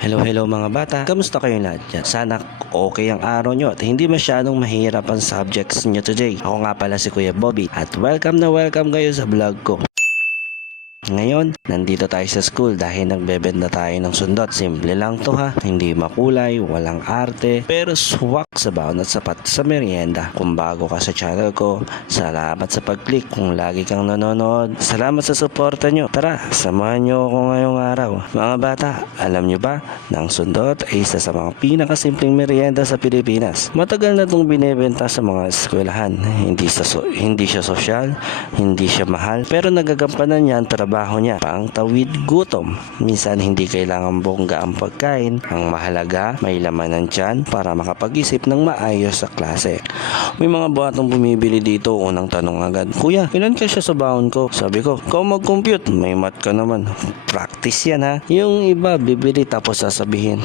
Hello mga bata, kamusta kayo lahat dyan? Sana okay ang araw nyo at hindi masyadong mahirap ang subjects nyo today. Ako nga pala si Kuya Bobby at welcome kayo sa vlog ko. Ngayon, nandito tayo sa school dahil nagbebenta tayo ng sundot. Simple lang to ha, hindi makulay, walang arte, pero swak sa baon at sapat sa merienda. Kung bago ka sa channel ko, salamat sa pag-click. Kung lagi kang nanonood, salamat sa suporta nyo. Tara, samahan nyo ako ngayong araw. Mga bata, alam nyo ba na ang sundot ay isa sa mga pinakasimpleng merienda sa Pilipinas. Matagal na itong binibenta sa mga eskwelahan. Hindi siya sosyal, hindi siya mahal, pero nagagampanan niya ang trabaho niya, pangtawid gutom. Minsan hindi kailangan bongga ang pagkain. Ang mahalaga, may laman ng tiyan para makapag-isip ng maayos sa klase. May mga batang bumibili dito, unang tanong agad, "Kuya, ilan ka siya sa baon ko?" Sabi ko, "Ikaw mag-compute, may math ka naman." Practice yan ha. Yung iba bibili tapos sasabihin,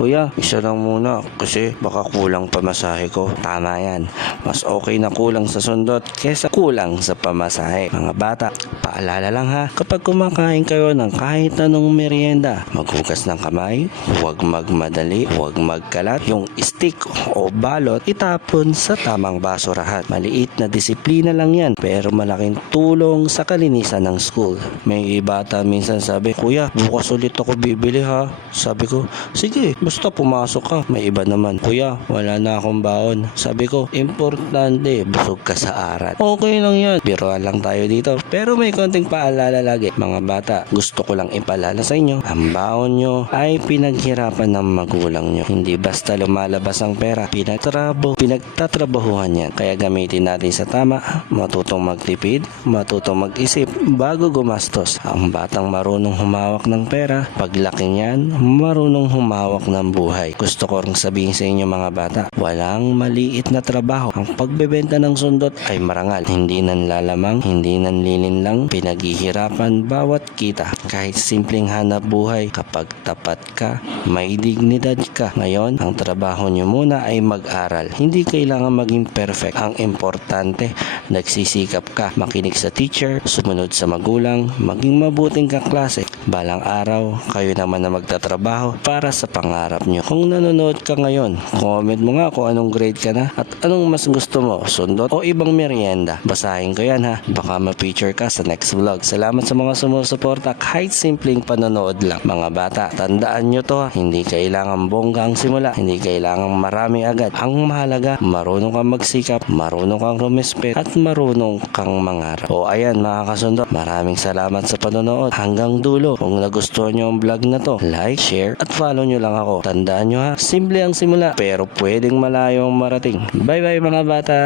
"Kuya, isa lang muna kasi baka kulang pamasahe ko." Tama yan. Mas okay na kulang sa sundot kesa kulang sa pamasahe. Mga bata, paalala lang ha, kapag kumakain kayo ng kahit anong merienda, maghugas ng kamay, huwag magmadali, huwag magkalat. Yung stick o balot, itapon sa tamang basurahan. Maliit na disiplina lang yan, pero malaking tulong sa kalinisan ng school. May bata minsan sabi, "Kuya, bukas ulit ako bibili ha." Sabi ko, "Sige, basta pumasok ka." May iba naman, "Kuya, wala na akong baon." Sabi ko, importante, busog ka sa aral. Okay lang yan, biruan lang tayo dito. Pero may konting paalala lagi. Mga bata, gusto ko lang ipaalala sa inyo, ang baon nyo ay pinaghirapan ng magulang nyo. Hindi basta lumalabas ang pera, pinagtatrabahuhan yan. Kaya gamitin natin sa tama, matutong magtipid, matutong mag-isip bago gumastos. Ang batang marunong humawak ng pera, paglaki niyan, marunong humawak ng buhay. Gusto ko rin sabihin sa inyo mga bata, walang maliit na trabaho. Ang pagbebenta ng sundot ay marangal. Hindi nanlalamang, hindi nanlilinlang, pinaghihirapan bawat kita. Kahit simpleng hanap buhay, kapag tapat ka, may dignidad ka. Ngayon, ang trabaho nyo muna ay mag-aral. Hindi kailangan maging perfect. Ang importante, nagsisikap ka, makinig sa teacher, sumunod sa magulang, maging mabuting kaklase. Balang araw, kayo naman na magtatrabaho para sa pangarap nyo. Kung nanonood ka ngayon, comment mo nga kung anong grade ka na at anong mas gusto mo, sundot o ibang merienda. Basahin ko yan ha, baka ma-feature ka sa next vlog. Salamat sa mga sumusuporta kahit simpleng panonood lang. Mga bata, tandaan nyo to ha, hindi kailangan bongga ang simula, hindi kailangan marami agad. Ang mahalaga, marunong kang magsikap, marunong kang rumispet at marunong kang mangarap. O ayan mga kasundot, maraming salamat sa panonood hanggang dulo. Kung nagustuhan nyo ang vlog na to, like, share at follow nyo lang ako. Tandaan nyo ha, simple ang simula pero pwedeng malayo ang marating. Bye bye mga bata.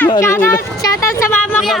Shoutout sa mama ko.